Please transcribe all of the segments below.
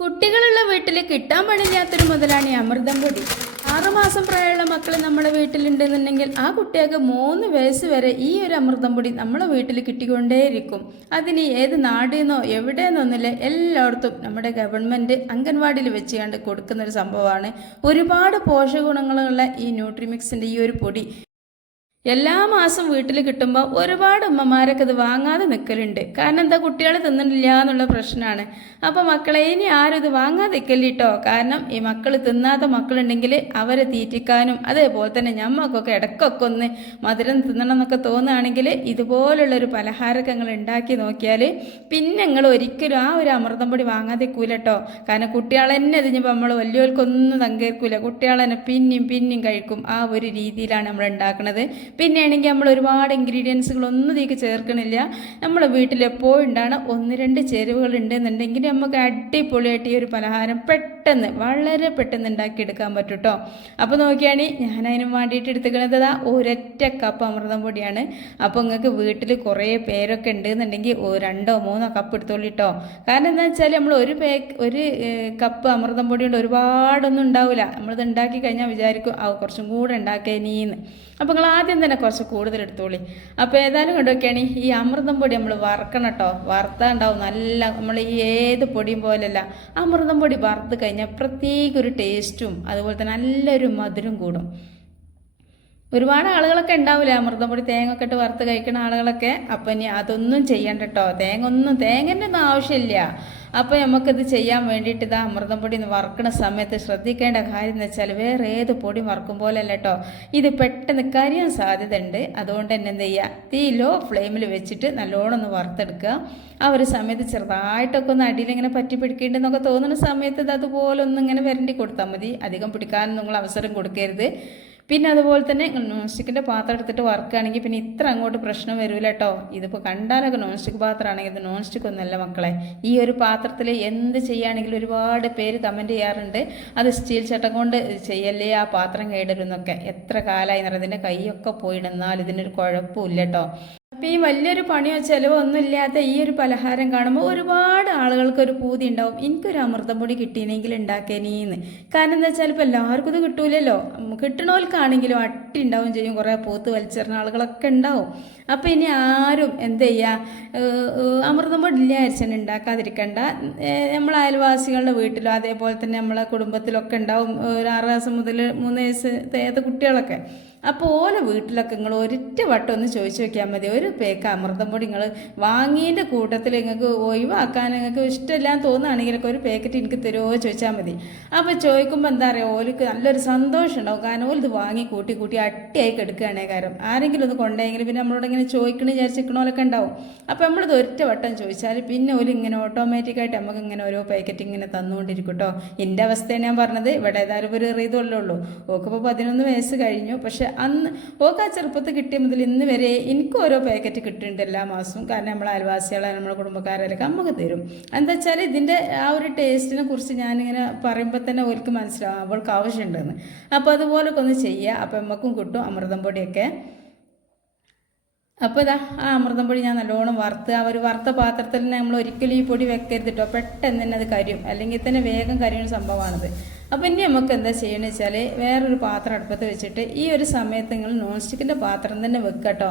കുട്ടികളുള്ള വീട്ടിൽ കിട്ടാൻ പാടില്ലാത്തൊരു മുതലാണ് അമൃതം പൊടി. ആറുമാസം പ്രായമുള്ള മക്കൾ നമ്മുടെ വീട്ടിലുണ്ടെന്നുണ്ടെങ്കിൽ ആ കുട്ടികൾക്ക് മൂന്ന് വയസ്സ് വരെ ഈ ഒരു അമൃതം പൊടി നമ്മളെ വീട്ടിൽ കിട്ടിക്കൊണ്ടേയിരിക്കും. അതിന് ഏത് നാടിന്നോ നിന്നില്ല എല്ലായിടത്തും നമ്മുടെ ഗവൺമെന്റ് അംഗൻവാടിയിൽ വെച്ച് കണ്ട് കൊടുക്കുന്ന ഒരു സംഭവമാണ്. ഒരുപാട് പോഷകഗുണങ്ങളുള്ള ഈ ന്യൂട്രിമിക്സിന്റെ ഈ ഒരു പൊടി. എല്ലാ മാസം വീട്ടിൽ കിട്ടുമ്പോൾ ഒരുപാട് ഉമ്മമാരൊക്കെ ഇത് വാങ്ങാതെ നിൽക്കലുണ്ട്. കാരണം എന്താ കുട്ടികൾ തിന്നണില്ല എന്നുള്ള പ്രശ്നമാണ്. അപ്പോൾ മക്കളെ ഇനി ആരും ഇത് വാങ്ങാതെ നിൽക്കല്ലിട്ടോ കാരണം ഈ മക്കൾ തിന്നാത്ത മക്കളുണ്ടെങ്കിൽ അവരെ തീറ്റിക്കാനും അതേപോലെ തന്നെ ഞമ്മക്കൊക്കെ ഇടക്കൊക്കെ ഒന്ന് മധുരം തിന്നണം എന്നൊക്കെ തോന്നുകയാണെങ്കിൽ ഇതുപോലുള്ളൊരു പലഹാരമൊക്കെ നിങ്ങൾ ഉണ്ടാക്കി നോക്കിയാൽ പിന്നെ നിങ്ങൾ ഒരിക്കലും ആ ഒരു അമൃതം പൊടി വാങ്ങാതെ നിൽക്കൂലട്ടോ കാരണം കുട്ടികളെ തന്നെ ഇതിഞ്ഞപ്പോൾ നമ്മൾ വലിയവർക്കൊന്നും തങ്കേൽക്കൂല. കുട്ടികളെ തന്നെ പിന്നെയും പിന്നെയും കഴിക്കും ആ ഒരു രീതിയിലാണ് നമ്മൾ ഉണ്ടാക്കുന്നത്. പിന്നെയാണെങ്കിൽ നമ്മൾ ഒരുപാട് ഇൻഗ്രീഡിയൻസുകളൊന്നും ഇതിലേക്ക് ചേർക്കണില്ല. നമ്മൾ വീട്ടിൽ എപ്പോഴും ഉണ്ടാണ് ഒന്ന് രണ്ട് ചേരുവകൾ ഉണ്ടെന്നുണ്ടെങ്കിൽ നമുക്ക് അടിപൊളിയായിട്ട് ഈ ഒരു പലഹാരം പെട്ടെന്ന് വളരെ പെട്ടെന്ന് ഉണ്ടാക്കിയെടുക്കാൻ പറ്റും കേട്ടോ അപ്പോൾ നോക്കിയാണ് ഞാൻ അതിന് വേണ്ടിയിട്ട് എടുത്തുക്കണത് അതാ ഒരൊറ്റ കപ്പ് അമൃതം പൊടിയാണ്. അപ്പോൾ നിങ്ങൾക്ക് വീട്ടിൽ കുറേ പേരൊക്കെ ഉണ്ടെന്നുണ്ടെങ്കിൽ രണ്ടോ മൂന്നോ കപ്പ് എടുത്തോളിട്ടോ കാരണം എന്താ വെച്ചാൽ നമ്മൾ ഒരു പാക്ക് ഒരു കപ്പ് അമൃതം പൊടി കൊണ്ട് ഒരുപാടൊന്നും ഉണ്ടാവില്ല. നമ്മളിത് ഉണ്ടാക്കി കഴിഞ്ഞാൽ വിചാരിക്കും കുറച്ചും കൂടെ ഉണ്ടാക്കിയ നീന്ന് അപ്പോൾ നിങ്ങൾ ആദ്യം തന്നെ കുറച്ച് കൂടുതൽ എടുത്തോളി. അപ്പോൾ ഏതായാലും കൊണ്ടുവയ്ക്കുകയാണ് ഈ അമൃതം പൊടി നമ്മൾ വറക്കണം കേട്ടോ വറുത്താൽ ഉണ്ടാവും നല്ല നമ്മൾ ഈ ഏത് പൊടിയും പോലെയല്ല. അമൃതം പൊടി വറുത്ത് കഴിഞ്ഞാൽ പ്രത്യേക ഒരു ടേസ്റ്റും അതുപോലെ തന്നെ നല്ലൊരു മധുരം കൂടും. ഒരുപാട് ആളുകളൊക്കെ ഉണ്ടാവില്ല അമൃതം പൊടി തേങ്ങ ഒക്കെ ഇട്ട് വറുത്ത് കഴിക്കുന്ന ആളുകളൊക്കെ. അപ്പം ഇനി അതൊന്നും ചെയ്യണ്ട കേട്ടോ തേങ്ങ ഒന്നും തേങ്ങന്റെ ഒന്നും ആവശ്യമില്ല. അപ്പോൾ നമുക്കിത് ചെയ്യാൻ വേണ്ടിയിട്ട് ഇതാ അമൃതം പൊടി വറുക്കുന്ന സമയത്ത് ശ്രദ്ധിക്കേണ്ട കാര്യം എന്ന് വെച്ചാൽ വേറെ ഏത് പൊടി വറുക്കും പോലെയല്ല കേട്ടോ ഇത് പെട്ടെന്ന് കരിയാൻ സാധ്യത ഉണ്ട് അതുകൊണ്ട് തന്നെ എന്ത് ചെയ്യുക തീ ലോ ഫ്ലെയിമിൽ വെച്ചിട്ട് നല്ലോണം ഒന്ന് വറുത്തെടുക്കുക. ആ ഒരു സമയത്ത് ചെറുതായിട്ടൊക്കെ ഒന്ന് അടിയിൽ ഇങ്ങനെ പറ്റി പിടിക്കേണ്ടെന്നൊക്കെ തോന്നുന്ന സമയത്ത് ഇത് അതുപോലെ ഒന്ന് ഇങ്ങനെ വരണ്ടി കൊടുത്താൽ മതി. അധികം പിടിക്കാനും നിങ്ങൾ അവസരം കൊടുക്കരുത്. പിന്നെ അതുപോലെ തന്നെ നോൺ സ്റ്റിക്കിന്റെ പാത്രം എടുത്തിട്ട് വറുക്കുകയാണെങ്കിൽ പിന്നെ ഇത്ര അങ്ങോട്ട് പ്രശ്നം വരില്ല കേട്ടോ ഇതിപ്പോൾ കണ്ടാലൊക്കെ നോൺ സ്റ്റിക്ക് പാത്രമാണെങ്കിൽ ഇത് നോൺ സ്റ്റിക്ക് ഒന്നുമല്ല മക്കളെ. ഈ ഒരു പാത്രത്തിൽ എന്ത് ചെയ്യുകയാണെങ്കിലും ഒരുപാട് പേര് കമന്റ് ചെയ്യാറുണ്ട്. അത് സ്റ്റീൽ ചട്ടം കൊണ്ട് ചെയ്യല്ലേ ആ പാത്രം കേടരുന്നൊക്കെ. എത്ര കാലമായി എന്നറിയാം ഇതിന്റെ കൈയൊക്കെ പോയിടുന്നാൽ ഇതിനൊരു കുഴപ്പമില്ല കേട്ടോ അപ്പോൾ ഈ വലിയൊരു പണിയോ ചിലവോ ഈ ഒരു പലഹാരം കാണുമ്പോൾ ഒരുപാട് ആളുകൾക്ക് ഒരു പൂതി ഉണ്ടാവും. എനിക്കൊരു അമൃതം പൊടി കിട്ടിയിനെങ്കിൽ ഉണ്ടാക്കേനീന്ന്. കാരണം എന്താ വെച്ചാൽ ഇപ്പോൾ എല്ലാവർക്കും ഇത് കിട്ടൂലല്ലോ. കിട്ടണവർക്കാണെങ്കിലും അട്ടി ഉണ്ടാവും ചെയ്യും. കുറേ പൂത്ത് വലിച്ചെറിഞ്ഞ ആളുകളൊക്കെ ഉണ്ടാവും. അപ്പോൾ ഇനി ആരും എന്ത് ചെയ്യുക അമൃതം പൊടി ഇല്ല അരിച്ചെണ്ണ ഉണ്ടാക്കാതിരിക്കണ്ട. നമ്മൾ അയൽവാസികളുടെ വീട്ടിലോ അതേപോലെ തന്നെ നമ്മളെ കുടുംബത്തിലൊക്കെ ഉണ്ടാവും. ഒരു ആറ് മാസം മുതൽ മൂന്ന് വയസ്സ് കുട്ടികളൊക്കെ. അപ്പോൾ ഓരോ വീട്ടിലൊക്കെ നിങ്ങൾ ഒരൊറ്റ വട്ടം ഒന്ന് ചോദിച്ചു നോക്കിയാൽ മതി. ഒരു പേക്ക് അമൃതം പൊടി നിങ്ങൾ വാങ്ങിയതിന്റെ കൂട്ടത്തിൽ നിങ്ങൾക്ക് ഒഴിവാക്കാൻ നിങ്ങൾക്ക് ഇഷ്ടമില്ലാന്ന് തോന്നുകയാണെങ്കിലൊക്കെ ഒരു പാക്കറ്റ് എനിക്ക് തരുമോ ചോദിച്ചാൽ മതി. അപ്പോൾ ചോദിക്കുമ്പോൾ എന്താ പറയുക ഓർക്ക് നല്ലൊരു സന്തോഷം ഉണ്ടാവും. കാരണം ഓലിത് ഇത് വാങ്ങി കൂട്ടി കൂട്ടി അട്ടിയായി കെടുക്കുകയാണേ കാരണം ആരെങ്കിലും ഒന്ന് കൊണ്ടെങ്കിൽ പിന്നെ നമ്മളോട് ഇങ്ങനെ ചോദിക്കണമെന്ന് വിചാരിച്ചിരിക്കണോലൊക്കെ ഉണ്ടാവും. അപ്പോൾ നമ്മളിത് ഒറ്റ വട്ടം ചോദിച്ചാൽ പിന്നെ ഓൽ ഇങ്ങനെ ഓട്ടോമാറ്റിക്കായിട്ട് നമുക്ക് ഇങ്ങനെ ഓരോ പാക്കറ്റ് ഇങ്ങനെ തന്നുകൊണ്ടിരിക്കും കേട്ടോ എന്റെ അവസ്ഥയാണ് ഞാൻ പറഞ്ഞത്. ഇവിടെ ഏതായാലും ഒരു റീതുള്ളൂ ഓക്കിപ്പോൾ പതിനൊന്ന് വയസ്സ് കഴിഞ്ഞു. പക്ഷെ അന്ന് ഓക്ക് ആ ചെറുപ്പത്തിൽ കിട്ടിയ മുതൽ ഇന്ന് വരെ എനിക്ക് ഓരോ പാക്കറ്റ് കിട്ടുന്നുണ്ട് എല്ലാ മാസവും. കാരണം നമ്മളെ അയൽവാസികളെ നമ്മളെ കുടുംബക്കാരെയൊക്കെ നമുക്ക് തരും. എന്താ വെച്ചാൽ ഇതിന്റെ ആ ഒരു ടേസ്റ്റിനെ കുറിച്ച് ഞാനിങ്ങനെ പറയുമ്പോൾ തന്നെ അവർക്ക് മനസ്സിലാവും അവൾക്ക് ആവശ്യമുണ്ടെന്ന്. അപ്പോൾ അതുപോലൊക്കെ ഒന്ന് ചെയ്യുക അപ്പോൾ നമുക്കും കിട്ടും അമൃതം പൊടിയൊക്കെ. അപ്പോൾ ഇതാ ആ അമൃതം പൊടി ഞാൻ നല്ലോണം വറുത്ത് ആ ഒരു വറുത്ത പാത്രത്തിൽ നമ്മൾ ഒരിക്കലും ഈ പൊടി വെക്കരുത് കേട്ടോ പെട്ടെന്ന് തന്നെ അത് കരിയും. അല്ലെങ്കിൽ തന്നെ വേഗം കരിയുന്ന സംഭവമാണിത്. അപ്പോൾ ഇനി നമുക്ക് എന്താ ചെയ്യണമെന്ന് വെച്ചാൽ വേറൊരു പാത്രം അടുപ്പത്ത് വെച്ചിട്ട് ഈ ഒരു സമയത്ത് നിങ്ങൾ നോൺ സ്റ്റിക്കിന്റെ പാത്രം തന്നെ വെക്കട്ടോ കേട്ടോ.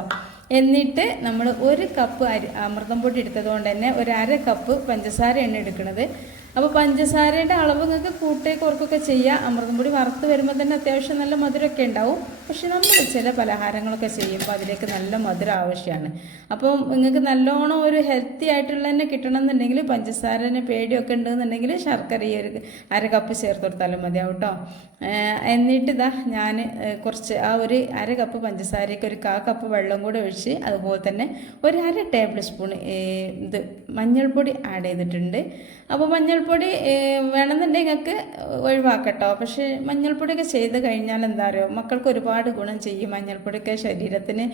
എന്നിട്ട് നമ്മൾ ഒരു കപ്പ് അരി അമൃതം പൊടി എടുത്തത് കൊണ്ട് തന്നെ ഒരു അര കപ്പ് പഞ്ചസാരയാണ് എടുക്കുന്നത് അപ്പോൾ പഞ്ചസാരയുടെ അളവ് നിങ്ങൾക്ക് കൂട്ടേ കുറക്കൊക്കെ ചെയ്യാം. അമൃതം പൊടി വറുത്ത് വരുമ്പോൾ തന്നെ അത്യാവശ്യം നല്ല മധുരമൊക്കെ ഉണ്ടാവും. പക്ഷെ നമ്മൾ ചില പലഹാരങ്ങളൊക്കെ ചെയ്യുമ്പോൾ അതിലേക്ക് നല്ല മധുരം ആവശ്യമാണ്. അപ്പോൾ നിങ്ങൾക്ക് നല്ലോണം ഒരു ഹെൽത്തി ആയിട്ടുള്ള തന്നെ കിട്ടണം എന്നുണ്ടെങ്കിൽ പഞ്ചസാരന് പേടിയൊക്കെ ഉണ്ടെന്നുണ്ടെങ്കിൽ ശർക്കര ഈ ഒരു അര കപ്പ് ചേർത്ത് കൊടുത്താലും മതിയാവും കേട്ടോ എന്നിട്ട് ഇതാ ഞാൻ കുറച്ച് ആ ഒരു അര കപ്പ് പഞ്ചസാരയ്ക്ക് ഒരു കാ കപ്പ് വെള്ളം കൂടെ ഒഴിച്ച് അതുപോലെ തന്നെ ഒരു അര ടേബിൾ സ്പൂൺ ഇത് മഞ്ഞൾപ്പൊടി ആഡ് ചെയ്തിട്ടുണ്ട്. അപ്പോൾ മഞ്ഞൾപ്പൊടി വേണമെന്നുണ്ടെങ്കിൽ നിങ്ങൾക്ക് ഒഴിവാക്കട്ടോ. പക്ഷേ മഞ്ഞൾപ്പൊടിയൊക്കെ ചെയ്ത് കഴിഞ്ഞാൽ എന്താ പറയുക മക്കൾക്ക് ഒരുപാട് ഗുണം ചെയ്യും മഞ്ഞൾപ്പൊടിയൊക്കെ ശരീരത്തിന്.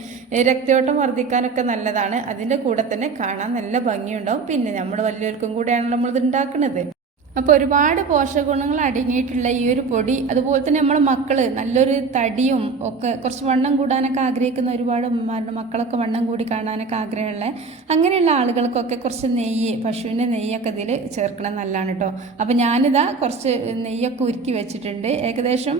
രക്തയോട്ടം വർദ്ധിക്കാനൊക്കെ നല്ലതാണ്. അതിന്റെ കൂടെ തന്നെ കാണാൻ നല്ല ഭംഗിയുണ്ടാവും. പിന്നെ നമ്മൾ വലിയവർക്കും കൂടെയാണ് നമ്മളിത് ഉണ്ടാക്കുന്നത് അപ്പോൾ ഒരുപാട് പോഷകഗുണങ്ങൾ അടങ്ങിയിട്ടുള്ള ഈ ഒരു പൊടി അതുപോലെ തന്നെ നമ്മളെ മക്കൾ നല്ലൊരു തടിയും ഒക്കെ കുറച്ച് വണ്ണം കൂടാനൊക്കെ ആഗ്രഹിക്കുന്ന ഒരുപാട് മക്കളൊക്കെ വണ്ണം കൂടി കാണാനൊക്കെ ആഗ്രഹമുള്ള അങ്ങനെയുള്ള ആളുകൾക്കൊക്കെ കുറച്ച് നെയ്യ് പശുവിന്റെ നെയ്യൊക്കെ ഇതിൽ ചേർക്കണം നല്ലതാണ് കേട്ടോ അപ്പോൾ ഞാനിതാ കുറച്ച് നെയ്യൊക്കെ ഉരുക്കി വെച്ചിട്ടുണ്ട്. ഏകദേശം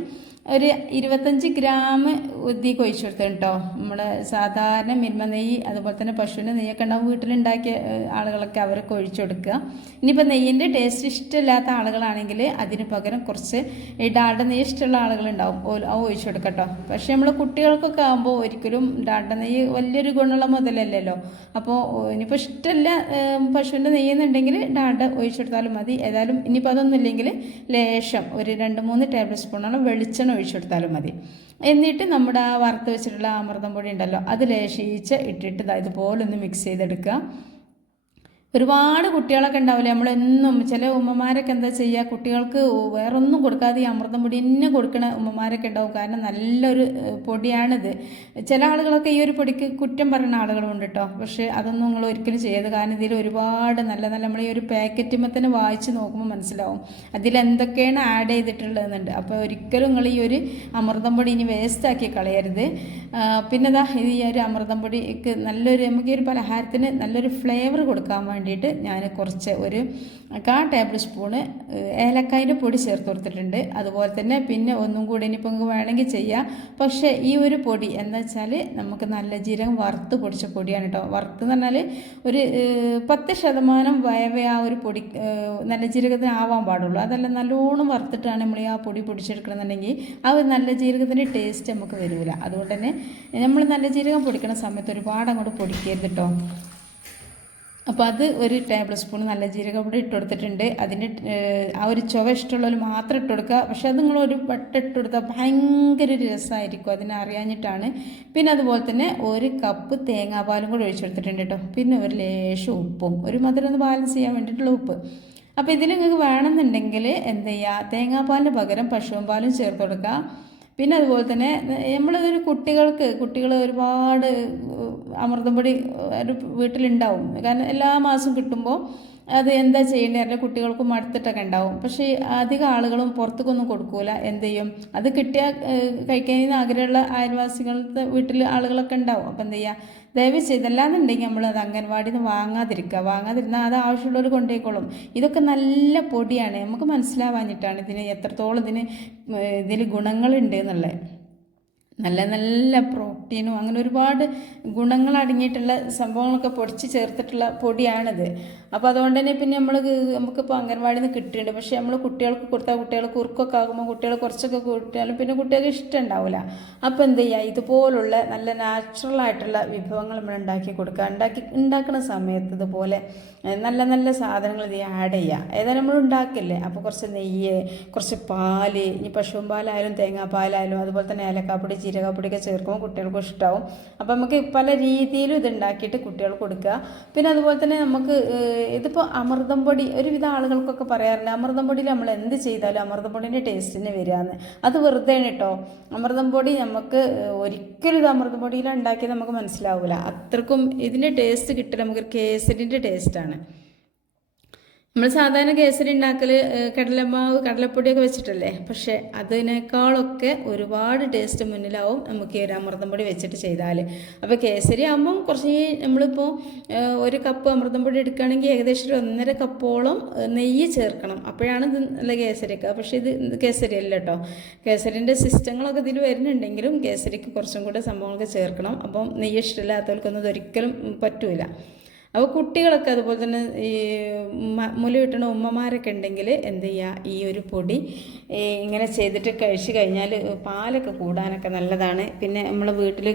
ഒരു ഇരുപത്തഞ്ച് ഗ്രാം ഉദ്ദിക്ക് ഒഴിച്ചു കൊടുത്തേ കേട്ടോ നമ്മുടെ സാധാരണ മിൽമ നെയ്യ് അതുപോലെ തന്നെ പശുവിന്റെ നെയ്യൊക്കെ ഉണ്ടാവും. വീട്ടിലുണ്ടാക്കിയ ആളുകളൊക്കെ അവർക്ക് ഒഴിച്ചു കൊടുക്കുക. ഇനിയിപ്പോൾ നെയ്യിന്റെ ടേസ്റ്റ് ഇഷ്ടമില്ലാത്ത ആളുകളാണെങ്കിൽ അതിന് പകരം കുറച്ച് ഈ നെയ്യ് ഇഷ്ടമുള്ള ആളുകളുണ്ടാവും. അത് ഒഴിച്ചു കൊടുക്കട്ടോ പക്ഷേ നമ്മൾ കുട്ടികൾക്കൊക്കെ ആകുമ്പോൾ ഒരിക്കലും ഡാൽഡ നെയ്യ് വലിയൊരു ഗുണമുള്ള മുതലല്ലല്ലോ. അപ്പോൾ ഇനിയിപ്പോൾ ഇഷ്ടമല്ല പശുവിന്റെ നെയ്യ് എന്നുണ്ടെങ്കിൽ ഡാൽഡ ഒഴിച്ചു കൊടുത്താലും മതി. ഏതായാലും ഇനിയിപ്പോൾ അതൊന്നുമില്ലെങ്കിൽ ലേശം ഒരു രണ്ട് മൂന്ന് ടേബിൾ സ്പൂണോളം വെളിച്ചെണ്ണ ഒഴിച്ചു കൊടുത്താലും മതി. എന്നിട്ട് നമ്മുടെ ആ വറുത്ത് വെച്ചിട്ടുള്ള അമൃതം പൊടി ഉണ്ടല്ലോ അത് ലേശിച്ച് ഇട്ടിട്ട് ഇതുപോലെ ഒന്ന് മിക്സ് ചെയ്തെടുക്കുക. ഒരുപാട് കുട്ടികളൊക്കെ ഉണ്ടാവില്ലേ? നമ്മളെന്നും ചില ഉമ്മമാരൊക്കെ എന്താ ചെയ്യുക? കുട്ടികൾക്ക് വേറൊന്നും കൊടുക്കാതെ ഈ അമൃതം പൊടി തന്നെ കൊടുക്കണ ഉമ്മമാരൊക്കെ ഉണ്ടാവും. കാരണം നല്ലൊരു പൊടിയാണിത്. ചില ആളുകളൊക്കെ ഈ ഒരു പൊടിക്ക് കുറ്റം പറയുന്ന ആളുകളുണ്ട് കേട്ടോ പക്ഷേ അതൊന്നും നിങ്ങൾ ഒരിക്കലും ചെയ്യരുത്. കാരണം ഇതിൽ ഒരുപാട് നല്ല നല്ല നമ്മൾ ഈ ഒരു പാക്കറ്റുമ്പോൾ തന്നെ വായിച്ച് നോക്കുമ്പോൾ മനസ്സിലാവും. അതിൽ എന്തൊക്കെയാണ് ആഡ് ചെയ്തിട്ടുള്ളതെന്നുണ്ട്. അപ്പോൾ ഒരിക്കലും നിങ്ങൾ ഈ ഒരു അമൃതം പൊടി ഇനി വേസ്റ്റാക്കി കളയരുത്. പിന്നെ ദാ ഈ ഒരു അമൃതം പൊടിക്ക് നല്ലൊരു നമുക്ക് ഈ ഒരു പലഹാരത്തിന് നല്ലൊരു ഫ്ലേവർ കൊടുക്കാൻ വേണ്ടിയിട്ട് ഞാൻ കുറച്ച് ഒരു കാ ടേബിൾ സ്പൂണ് ഏലക്കായന്റെ പൊടി ചേർത്ത് കൊടുത്തിട്ടുണ്ട്. അതുപോലെ തന്നെ പിന്നെ ഒന്നും കൂടി ഇനിയിപ്പോൾ നിങ്ങൾക്ക് വേണമെങ്കിൽ ചെയ്യാം. പക്ഷേ ഈ ഒരു പൊടി എന്താ വെച്ചാൽ നമുക്ക് നല്ല ജീരകം വറുത്ത് പൊടിച്ച പൊടിയാണ് കേട്ടോ. വറുത്ത് എന്ന് പറഞ്ഞാൽ ഒരു പത്ത് ശതമാനം വയവേ ആ ഒരു പൊടി നല്ല ജീരകത്തിന് ആവാൻ പാടുള്ളൂ. അതല്ല നല്ലോണം വറുത്തിട്ടാണ് നമ്മൾ ആ പൊടി പൊടിച്ചെടുക്കണമെന്നുണ്ടെങ്കിൽ ആ ഒരു നല്ല ജീരകത്തിന്റെ ടേസ്റ്റ് നമുക്ക് വരില്ല അതുകൊണ്ട് തന്നെ നമ്മൾ നല്ല ജീരകം പൊടിക്കുന്ന സമയത്ത് ഒരുപാട് അങ്ങോട്ട് പൊടിക്കരുത് കേട്ടോ. അപ്പോൾ അത് ഒരു ടേബിൾ സ്പൂൺ നല്ല ജീരക പൊടി ഇട്ട് കൊടുത്തിട്ടുണ്ട്. അതിന്റെ ആ ഒരു ചുവ ഇഷ്ടമുള്ളവർ മാത്രം ഇട്ട് കൊടുക്കുക. പക്ഷേ അത് നിങ്ങൾ ഒരു വട്ട ഇട്ട് കൊടുത്താൽ ഭയങ്കര രസമായിരിക്കും അതിനെ അറിയാഞ്ഞിട്ടാണ്. പിന്നെ അതുപോലെ തന്നെ ഒരു കപ്പ് തേങ്ങാപ്പാലും കൂടി ഒഴിച്ചു കൊടുത്തിട്ടുണ്ട് കേട്ടോ. പിന്നെ ഒരു ലേശം ഉപ്പും. ഒരു മധുരം ഒന്ന് ബാലൻസ് ചെയ്യാൻ വേണ്ടിയിട്ടുള്ള ഉപ്പ്. അപ്പോൾ ഇതിൽ നിങ്ങൾക്ക് വേണമെന്നുണ്ടെങ്കിൽ എന്ത് ചെയ്യുക തേങ്ങാപ്പാലിന് പകരം പശുവും പാലും ചേർത്ത് കൊടുക്കുക. പിന്നെ അതുപോലെ തന്നെ നമ്മളിതൊരു കുട്ടികൾക്ക് കുട്ടികൾ ഒരുപാട് അമൃതം പൊടി ഒരു വീട്ടിലുണ്ടാവും. കാരണം എല്ലാ മാസവും കിട്ടുമ്പോൾ അത് എന്താ ചെയ്യേണ്ടത് അല്ലെങ്കിൽ കുട്ടികൾക്ക് മടുത്തിട്ടൊക്കെ ഉണ്ടാവും. പക്ഷേ അധികം ആളുകളും പുറത്തേക്കൊന്നും കൊടുക്കൂല. എന്ത് ചെയ്യും? അത് കിട്ടിയാൽ കഴിക്കാൻ ആഗ്രഹമുള്ള അയൽവാസികളുടെ വീട്ടിൽ ആളുകളൊക്കെ ഉണ്ടാവും. അപ്പം എന്ത് ചെയ്യുക ദയവ് ചെയ്തല്ലാന്നുണ്ടെങ്കിൽ നമ്മൾ അത് അംഗൻവാടിയിൽ നിന്ന് വാങ്ങാതിരിക്കുക. വാങ്ങാതിരുന്നാൽ അത് ആവശ്യമുള്ളവർ കൊണ്ടുപോയിക്കോളും ഇതൊക്കെ നല്ല പൊടിയാണ്. നമുക്ക് മനസ്സിലാവാഞ്ഞിട്ടാണ് ഇതിന് എത്രത്തോളം ഇതിന് ഇതിൽ ഗുണങ്ങളുണ്ട് എന്നുള്ളത്. നല്ല നല്ല പ്രോട്ടീനും അങ്ങനെ ഒരുപാട് ഗുണങ്ങൾ അടങ്ങിയിട്ടുള്ള സംഭവങ്ങളൊക്കെ പൊടിച്ച് ചേർത്തിട്ടുള്ള പൊടിയാണിത്. അപ്പോൾ അതുകൊണ്ട് തന്നെ പിന്നെ നമ്മൾ നമുക്കിപ്പോൾ അംഗൻവാടിയിൽ നിന്ന് കിട്ടിയിട്ടുണ്ട് പക്ഷേ നമ്മൾ കുട്ടികൾക്ക് കൊടുത്താൽ കുട്ടികൾ കുറുക്കൊക്കെ ആകുമ്പോൾ കുട്ടികൾ കുറച്ചൊക്കെ കൂട്ടിയാലും പിന്നെ കുട്ടികൾക്ക് ഇഷ്ടം ഉണ്ടാവില്ല അപ്പോൾ എന്ത് ചെയ്യുക ഇതുപോലുള്ള നല്ല നാച്ചുറൽ ആയിട്ടുള്ള വിഭവങ്ങൾ നമ്മൾ ഉണ്ടാക്കി കൊടുക്കുക ഉണ്ടാക്കി ഉണ്ടാക്കുന്ന സമയത്ത് ഇതുപോലെ നല്ല നല്ല സാധനങ്ങൾ ഇത് ആഡ് ചെയ്യുക ഏതായാലും നമ്മൾ ഉണ്ടാക്കില്ലേ? അപ്പോൾ കുറച്ച് നെയ്യ് കുറച്ച് പാൽ ഇനി പശുവും പാലായാലും തേങ്ങാപ്പാലായാലും അതുപോലെ തന്നെ ഏലക്കാപ്പൊടി ജീരകപ്പൊടിയൊക്കെ ചേർക്കുമ്പോൾ കുട്ടികൾക്ക് ഇഷ്ടമാവും അപ്പോൾ നമുക്ക് പല രീതിയിലും ഇത് ഉണ്ടാക്കിയിട്ട് കുട്ടികൾക്ക് കൊടുക്കുക പിന്നെ അതുപോലെ തന്നെ നമുക്ക് ഇതിപ്പോൾ അമൃതം പൊടി ഒരുവിധ ആളുകൾക്കൊക്കെ പറയാറില്ല അമൃതം പൊടിയിൽ നമ്മൾ എന്ത് ചെയ്താലും അമൃതം പൊടിന്റെ ടേസ്റ്റിന് വരികയെന്ന് അത് വെറുതെ കേട്ടോ അമൃതം പൊടി നമുക്ക് ഒരിക്കലും ഇത് അമൃതം പൊടിയിൽ ഉണ്ടാക്കിയത് നമുക്ക് മനസ്സിലാവില്ല അത്രക്കും ഇതിന്റെ ടേസ്റ്റ് കിട്ടുക നമുക്ക് കേസരിന്റെ ടേസ്റ്റാണ് നമ്മൾ സാധാരണ കേസരി ഉണ്ടാക്കൽ കടലമാവ് കടലപ്പൊടിയൊക്കെ വെച്ചിട്ടല്ലേ? പക്ഷേ അതിനേക്കാളൊക്കെ ഒരുപാട് ടേസ്റ്റ് മുന്നിലാവും നമുക്ക് ഈ ഒരു അമൃതം പൊടി വെച്ചിട്ട് ചെയ്താൽ അപ്പോൾ കേസരി ആകുമ്പം കുറച്ച് നമ്മളിപ്പോൾ ഒരു കപ്പ് അമൃതം പൊടി എടുക്കുകയാണെങ്കിൽ ഏകദേശം ഒരു ഒന്നര കപ്പോളം നെയ്യ് ചേർക്കണം. അപ്പോഴാണ് ഇത് നല്ല കേസരിക്ക പക്ഷേ ഇത് കേസരി അല്ല കേട്ടോ കേസരിന്റെ സിസ്റ്റങ്ങളൊക്കെ ഇതിൽ വരുന്നുണ്ടെങ്കിലും കേസരിക്ക് കുറച്ചും കൂടെ സംഭവങ്ങളൊക്കെ ചേർക്കണം. അപ്പം നെയ്യ് ഇഷ്ടമില്ലാത്തവർക്കൊന്നും ഇതൊരിക്കലും പറ്റൂല. അപ്പോൾ കുട്ടികളൊക്കെ അതുപോലെ തന്നെ ഈ മുല കിട്ടണ ഉമ്മമാരൊക്കെ ഉണ്ടെങ്കിൽ എന്ത് ചെയ്യുക ഈ ഒരു പൊടി ഇങ്ങനെ ചെയ്തിട്ട് കഴിച്ചു കഴിഞ്ഞാൽ പാലൊക്കെ കൂടാനൊക്കെ നല്ലതാണ്. പിന്നെ നമ്മളെ വീട്ടിൽ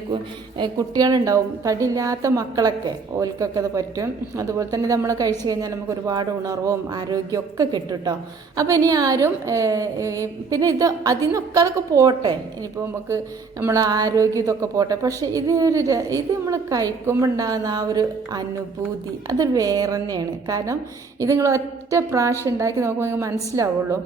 കുട്ടികളുണ്ടാവും. തടിയില്ലാത്ത മക്കളൊക്കെ ഓൽക്കൊക്കെ അത് പറ്റും. അതുപോലെ തന്നെ നമ്മൾ കഴിച്ചു കഴിഞ്ഞാൽ നമുക്ക് ഒരുപാട് ഉണർവും ആരോഗ്യവും ഒക്കെ കിട്ടും കേട്ടോ അപ്പോൾ ഇനി ആരും പിന്നെ ഇത് അതിൽ നിന്നൊക്കെ അതൊക്കെ പോട്ടെ. ഇനിയിപ്പോൾ നമുക്ക് നമ്മളെ ആരോഗ്യം ഇതൊക്കെ പോട്ടെ. പക്ഷേ ഇത് ഒരു ഇത് നമ്മൾ കഴിക്കുമ്പോൾ ഉണ്ടാകുന്ന ആ ഒരു അനുഭൂതി അത് വേറെ തന്നെയാണ് കാരണം ഇത് നിങ്ങൾ ഒറ്റ പ്രാവശ്യം ഉണ്ടാക്കി നോക്കുമ്പോൾ നിങ്ങൾക്ക് മനസ്സിലാവുള്ളൂ.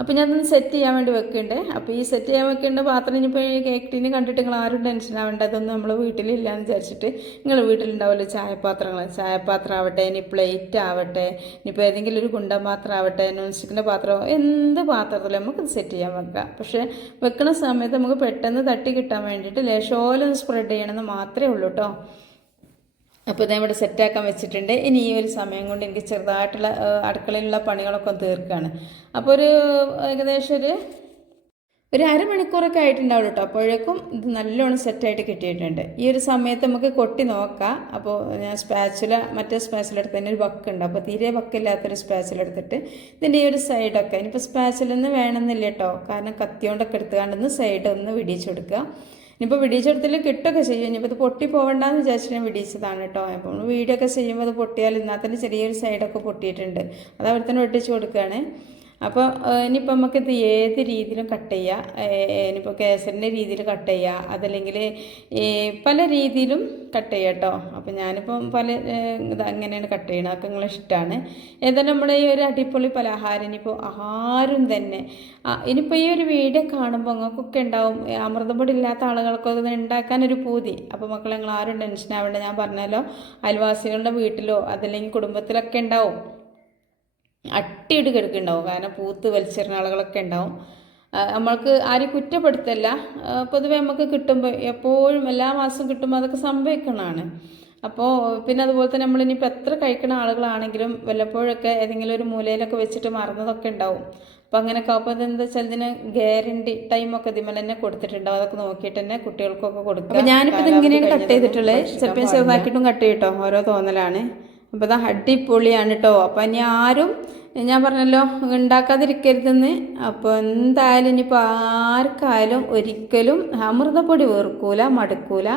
അപ്പോൾ ഞാനൊന്ന് സെറ്റ് ചെയ്യാൻ വേണ്ടി വെക്കുന്നുണ്ട് അപ്പോൾ ഈ സെറ്റ് ചെയ്യാൻ വെക്കേണ്ട പാത്രം ഇനിയിപ്പോൾ കേക്ക് ടീന് കണ്ടിട്ട് നിങ്ങൾ ആരും ടെൻഷൻ ആവേണ്ട. അതൊന്നും നമ്മൾ വീട്ടിലില്ല എന്ന് വിചാരിച്ചിട്ട് നിങ്ങൾ വീട്ടിലുണ്ടാവുമല്ലോ ചായപാത്രങ്ങൾ. ചായപാത്രം ആവട്ടെ ഇനി പ്ലേറ്റ് ആവട്ടെ ഇനിയിപ്പോൾ ഏതെങ്കിലും ഒരു കുണ്ടൻ പാത്രം ആവട്ടെ നോൺ സ്റ്റിക്കിന്റെ പാത്രം എന്ത് പാത്രത്തിലും നമുക്ക് സെറ്റ് ചെയ്യാൻ വെക്കാം. പക്ഷേ വെക്കുന്ന സമയത്ത് നമുക്ക് പെട്ടെന്ന് തട്ടി കിട്ടാൻ വേണ്ടിയിട്ട് ലേശോലൊന്ന് സ്പ്രെഡ് ചെയ്യണമെന്ന് മാത്രമേ ഉള്ളൂ കേട്ടോ അപ്പോൾ ഇത് ഇവിടെ സെറ്റാക്കാൻ വെച്ചിട്ടുണ്ട്. ഇനി ഈ ഒരു സമയം കൊണ്ട് എനിക്ക് ചെറുതായിട്ടുള്ള അടുക്കളയിലുള്ള പണികളൊക്കെ ഒന്ന് തീർക്കുകയാണ് അപ്പോൾ ഒരു ഏകദേശം ഒരു ഒരു അരമണിക്കൂറൊക്കെ ആയിട്ടുണ്ടാവുള്ളൂ കേട്ടോ അപ്പോഴേക്കും ഇത് നല്ലോണം സെറ്റായിട്ട് കിട്ടിയിട്ടുണ്ട്. ഈ ഒരു സമയത്ത് നമുക്ക് കൊട്ടി നോക്കാം. അപ്പോൾ ഞാൻ സ്പാച്ചുല മറ്റേ സ്പാച്ചിലെടുത്ത് തന്നെ ഒരു ബക്കുണ്ട്. അപ്പോൾ തീരെ ബക്കില്ലാത്തൊരു സ്പാച്ചിലെടുത്തിട്ട് ഇതിന്റെ ഈ ഒരു സൈഡൊക്കെ ഇനിയിപ്പോൾ സ്പാച്ചിലൊന്നും വേണമെന്നില്ല കേട്ടോ കാരണം കത്തിയോണ്ടൊക്കെ എടുത്തുകൊണ്ടൊന്ന് സൈഡൊന്ന് ഒന്ന് വിടിയിച്ചു കൊടുക്കുക. ഇനിയിപ്പോൾ വിടിയിച്ചെടുത്തിൽ കിട്ടൊക്കെ ചെയ്യും. ഇനിയിപ്പോൾ ഇത് പൊട്ടി പോകണ്ടെന്ന് വിചാരിച്ചിട്ട് ഞാൻ വിടിയിച്ചതാണ് കേട്ടോ. അപ്പോൾ വീഡിയോ ഒക്കെ ചെയ്യുമ്പോൾ അത് പൊട്ടിയാൽ ഇന്നാത്തന്നെ തന്നെ ചെറിയൊരു സൈഡൊക്കെ പൊട്ടിയിട്ടുണ്ട്. അത് അവിടെ തന്നെ വെട്ടിച്ച് കൊടുക്കുകയാണ്. അപ്പോൾ ഇനിയിപ്പോൾ നമുക്കിത് ഏത് രീതിയിലും കട്ട് ചെയ്യാം? ഇനിയിപ്പോൾ കേസറിന്റെ രീതിയിൽ കട്ട് ചെയ്യാം? അതല്ലെങ്കിൽ പല രീതിയിലും കട്ട് ചെയ്യാം കേട്ടോ അപ്പോൾ ഞാനിപ്പം പല അങ്ങനെയാണ് കട്ട് ചെയ്യണത്. അതൊക്കെ നിങ്ങളെ ഇഷ്ടമാണ് ഏതായാലും നമ്മുടെ ഈ ഒരു അടിപൊളി പലഹാരം ഇനിയിപ്പോൾ ആരും തന്നെ ഇനിയിപ്പോൾ ഈ ഒരു വീഡിയോ കാണുമ്പോൾ നിങ്ങൾക്കൊക്കെ ഉണ്ടാവും. അമൃതപ്പൊടി ഇല്ലാത്ത ആളുകൾക്കൊക്കെ ഇത് ഉണ്ടാക്കാനൊരു പൂതി. അപ്പോൾ മക്കളെ നിങ്ങൾ ആരും ടെൻഷൻ ആവേണ്ട. ഞാൻ പറഞ്ഞല്ലോ അയൽവാസികളുടെ വീട്ടിലോ അതല്ലെങ്കിൽ കുടുംബത്തിലൊക്കെ ഉണ്ടാവും. അട്ടിയിട്ട് കിടക്കുന്നുണ്ടാവും. കാരണം പൂത്ത് വലിച്ചെറിഞ്ഞ ആളുകളൊക്കെ ഉണ്ടാവും. നമ്മൾക്ക് ആരും കുറ്റപ്പെടുത്തല്ല. പൊതുവെ നമുക്ക് കിട്ടുമ്പോൾ എപ്പോഴും എല്ലാ മാസവും കിട്ടുമ്പോൾ അതൊക്കെ സംഭവിക്കണമാണ് അപ്പോൾ പിന്നെ അതുപോലെ തന്നെ നമ്മളിനിയിപ്പോൾ എത്ര കഴിക്കുന്ന ആളുകളാണെങ്കിലും വല്ലപ്പോഴൊക്കെ ഏതെങ്കിലും ഒരു മൂലയിലൊക്കെ വെച്ചിട്ട് മറന്നതൊക്കെ ഉണ്ടാവും. അപ്പോൾ അങ്ങനെയൊക്കെ അപ്പോൾ അതെന്താ വെച്ചാൽ ഇതിന് ഗ്യാരണ്ടി ടൈമൊക്കെ ഇതിമേൽ തന്നെ കൊടുത്തിട്ടുണ്ടാവും. അതൊക്കെ നോക്കിയിട്ട് തന്നെ കുട്ടികൾക്കൊക്കെ കൊടുക്കും. ഞാനിപ്പോൾ ഇങ്ങനെയാണ് കട്ട് ചെയ്തിട്ടുള്ളത്. ചെറുപ്പം ചെറുതാക്കിയിട്ടും കട്ട് ചെയ്യട്ടോ. ഓരോ തോന്നലാണ്. അപ്പോൾ ഇതാ അടിപൊളിയാണ് കേട്ടോ അപ്പോൾ ഇനി ആരും ഞാൻ പറഞ്ഞല്ലോ ഉണ്ടാക്കാതിരിക്കരുതെന്ന് അപ്പോൾ എന്തായാലും ഇനിയിപ്പോൾ ആർക്കായാലും ഒരിക്കലും അമൃതപ്പൊടി വേർക്കൂല മടുക്കൂല.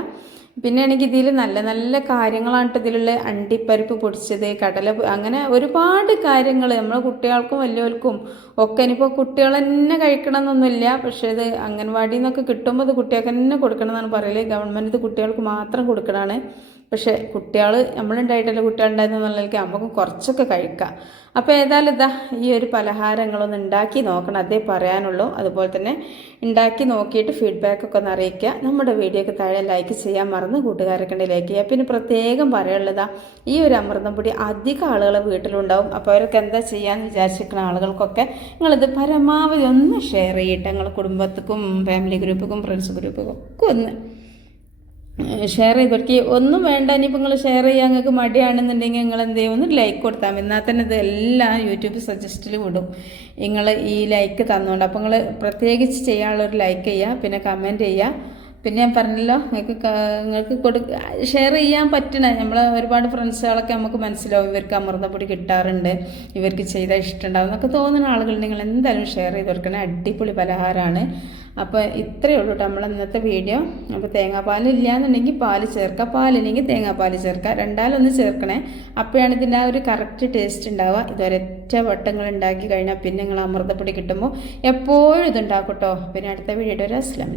പിന്നെ ആണെങ്കിൽ ഇതിൽ നല്ല നല്ല കാര്യങ്ങളാണ് ഇതിലുള്ള അണ്ടിപ്പരിപ്പ് പൊടിച്ചത് കടല അങ്ങനെ ഒരുപാട് കാര്യങ്ങൾ നമ്മളെ കുട്ടികൾക്കും വലിയവർക്കും ഒക്കെ ഇനിയിപ്പോൾ കുട്ടികൾ തന്നെ കഴിക്കണം എന്നൊന്നുമില്ല പക്ഷേ ഇത് അംഗൻവാടിയിൽ നിന്നൊക്കെ കിട്ടുമ്പോൾ ഇത് കുട്ടികൾക്ക് തന്നെ കൊടുക്കണം എന്നാണ് പറയൽ. ഗവൺമെന്റ് ഇത് കുട്ടികൾക്ക് മാത്രം കൊടുക്കണതാണ് പക്ഷേ കുട്ടികൾ നമ്മളുണ്ടായിട്ടല്ല കുട്ടികളുണ്ടായിരുന്നുള്ളതിലേക്ക് നമുക്ക് കുറച്ചൊക്കെ കഴിക്കാം. അപ്പോൾ ഏതായാലും ഇതാ ഈ ഒരു പലഹാരങ്ങളൊന്ന് ഉണ്ടാക്കി നോക്കണം അതേ പറയാനുള്ളൂ. അതുപോലെ തന്നെ ഉണ്ടാക്കി നോക്കിയിട്ട് ഫീഡ്ബാക്ക് ഒക്കെ ഒന്ന് അറിയിക്കുക. നമ്മുടെ വീഡിയോക്ക് താഴെ ലൈക്ക് ചെയ്യാൻ മറന്ന് കൂട്ടുകാരൊക്കെ ലൈക്ക് ചെയ്യുക. പിന്നെ പ്രത്യേകം പറയാനുള്ളതാ ഈ ഒരു അമൃതം പൊടി അധികം ആളുകൾ വീട്ടിലുണ്ടാവും. അപ്പോൾ അവരൊക്കെ എന്താ ചെയ്യാമെന്ന് വിചാരിച്ചിരിക്കുന്ന ആളുകൾക്കൊക്കെ നിങ്ങളിത് പരമാവധി ഒന്ന് ഷെയർ ചെയ്യട്ടെ. നിങ്ങളുടെ കുടുംബത്തിക്കും ഫാമിലി ഗ്രൂപ്പിക്കും ഫ്രണ്ട്സ് ഗ്രൂപ്പിക്കും ഒക്കെ ഒന്ന്. ഷെയർ ചെയ്ത് ചെയ്തൊക്കെ ഒന്നും വേണ്ട ഇനിയിപ്പോൾ നിങ്ങൾ ഷെയർ ചെയ്യാൻ നിങ്ങൾക്ക് മടിയാണെന്നുണ്ടെങ്കിൽ നിങ്ങൾ എന്ത് ചെയ്യും? ഒന്ന് ലൈക്ക് കൊടുത്താൽ മതി. എന്നാൽ തന്നെ ഇത് എല്ലാം യൂട്യൂബ് സജസ്റ്റിൽ വിടും. നിങ്ങൾ ഈ ലൈക്ക് തന്നുകൊണ്ട് അപ്പോൾ നിങ്ങൾ പ്രത്യേകിച്ച് ചെയ്യാനുള്ളൊരു ലൈക്ക് ചെയ്യുക പിന്നെ കമന്റ് ചെയ്യുക പിന്നെ ഞാൻ പറഞ്ഞല്ലോ നിങ്ങൾക്ക് നിങ്ങൾക്ക് കൊടു ഷെയർ ചെയ്യാൻ പറ്റണ നമ്മൾ ഒരുപാട് ഫ്രണ്ട്സുകളൊക്കെ നമുക്ക് മനസ്സിലാവും. ഇവർക്ക് അമൃതപ്പൊടി കിട്ടാറുണ്ട്. ഇവർക്ക് ചെയ്താൽ ഇഷ്ടമുണ്ടാവും എന്നൊക്കെ തോന്നുന്ന ആളുകൾ നിങ്ങൾ എന്തായാലും ഷെയർ ചെയ്ത് കൊടുക്കണേ അടിപൊളി പലഹാരമാണ് അപ്പോൾ ഇത്രയേ ഉള്ളൂ കേട്ടോ നമ്മൾ ഇന്നത്തെ വീഡിയോ അപ്പോൾ തേങ്ങാപ്പാൽ ഇല്ലയെന്നുണ്ടെങ്കിൽ പാൽ ചേർക്കുക പാലില്ലെങ്കിൽ തേങ്ങാപ്പാൽ ചേർക്കുക രണ്ടാലൊന്ന് ചേർക്കണേ. അപ്പോഴാണ് ഇതിന്റെ ആ ഒരു കറക്റ്റ് ടേസ്റ്റ് ഉണ്ടാവുക. ഇതൊരൊറ്റ വട്ടങ്ങൾ ഉണ്ടാക്കി കഴിഞ്ഞാൽ പിന്നെ നിങ്ങൾ അമൃതപ്പൊടി കിട്ടുമ്പോൾ എപ്പോഴും ഇതുണ്ടാക്കും കേട്ടോ പിന്നെ അടുത്ത വീഡിയോ ഒരു അസ്ലാം